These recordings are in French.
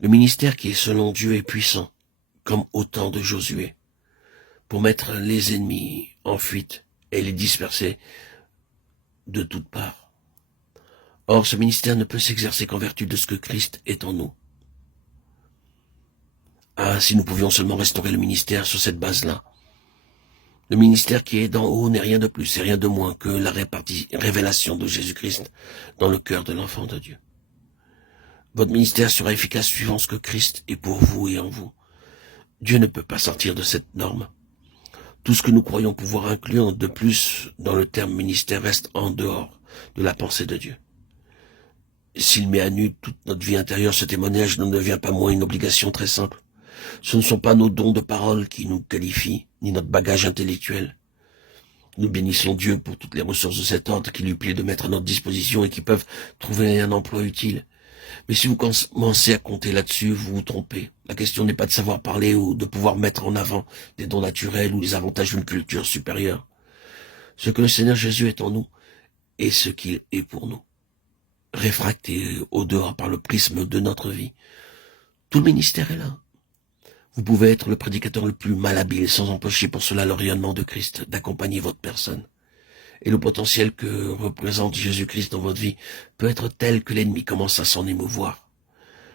Le ministère qui est selon Dieu est puissant, comme au temps de Josué, pour mettre les ennemis en fuite et les disperser de toutes parts. Or, ce ministère ne peut s'exercer qu'en vertu de ce que Christ est en nous. Ah, si nous pouvions seulement restaurer le ministère sur cette base-là. Le ministère qui est d'en haut n'est rien de plus et rien de moins que la révélation de Jésus-Christ dans le cœur de l'enfant de Dieu. Votre ministère sera efficace suivant ce que Christ est pour vous et en vous. Dieu ne peut pas sortir de cette norme. Tout ce que nous croyons pouvoir inclure de plus dans le terme ministère reste en dehors de la pensée de Dieu. S'il met à nu toute notre vie intérieure, ce témoignage ne devient pas moins une obligation très simple. Ce ne sont pas nos dons de parole qui nous qualifient, ni notre bagage intellectuel. Nous bénissons Dieu pour toutes les ressources de cet ordre qui lui plaît de mettre à notre disposition et qui peuvent trouver un emploi utile. Mais si vous commencez à compter là-dessus, vous vous trompez. La question n'est pas de savoir parler ou de pouvoir mettre en avant des dons naturels ou les avantages d'une culture supérieure. Ce que le Seigneur Jésus est en nous est ce qu'il est pour nous. Réfracté au dehors par le prisme de notre vie. Tout le ministère est là. Vous pouvez être le prédicateur le plus malhabile sans empêcher pour cela le rayonnement de Christ d'accompagner votre personne. Et le potentiel que représente Jésus-Christ dans votre vie peut être tel que l'ennemi commence à s'en émouvoir.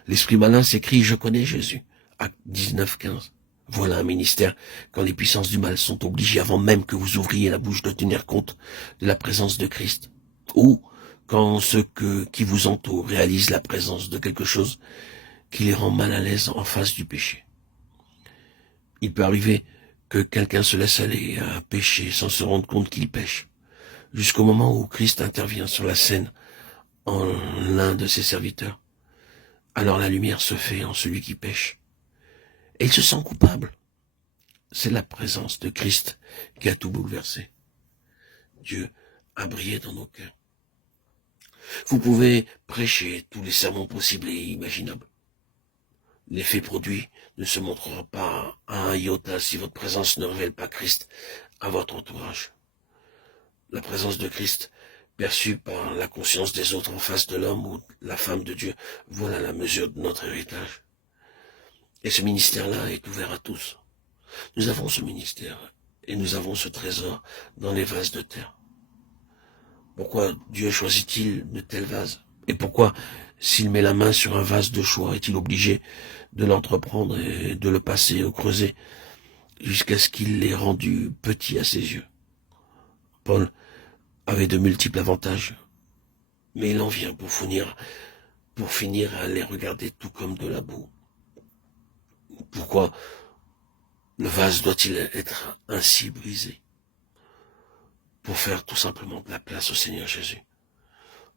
L'esprit malin s'écrie « Je connais Jésus » Acte 19:15. Voilà un ministère quand les puissances du mal sont obligées avant même que vous ouvriez la bouche de tenir compte de la présence de Christ. Ou quand ceux qui vous entourent réalisent la présence de quelque chose qui les rend mal à l'aise en face du péché. Il peut arriver que quelqu'un se laisse aller à pécher sans se rendre compte qu'il pêche, jusqu'au moment où Christ intervient sur la scène en l'un de ses serviteurs. Alors la lumière se fait en celui qui pêche. Et il se sent coupable. C'est la présence de Christ qui a tout bouleversé. Dieu a brillé dans nos cœurs. Vous pouvez prêcher tous les sermons possibles et imaginables. L'effet produit ne se montrera pas à un iota si votre présence ne révèle pas Christ à votre entourage. La présence de Christ, perçue par la conscience des autres en face de l'homme ou la femme de Dieu, voilà la mesure de notre héritage. Et ce ministère-là est ouvert à tous. Nous avons ce ministère et nous avons ce trésor dans les vases de terre. Pourquoi Dieu choisit-il de tels vases? Et pourquoi, s'il met la main sur un vase de choix, est-il obligé de l'entreprendre et de le passer au creuset jusqu'à ce qu'il l'ait rendu petit à ses yeux? Paul avait de multiples avantages, mais il en vient pour finir à les regarder tout comme de la boue. Pourquoi le vase doit-il être ainsi brisé? Pour faire tout simplement de la place au Seigneur Jésus,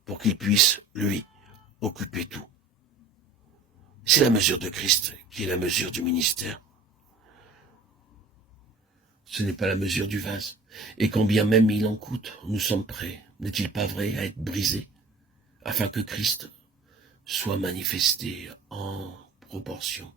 pour qu'il puisse, lui, occuper tout. C'est la mesure de Christ qui est la mesure du ministère. Ce n'est pas la mesure du vase. Et quand bien même il en coûte, nous sommes prêts, n'est-il pas vrai, à être brisés, afin que Christ soit manifesté en proportion.